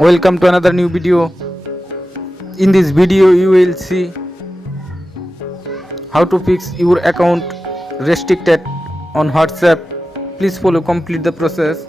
Welcome to another new video. In this video you will see how to fix your account restricted on WhatsApp. Please follow complete the process.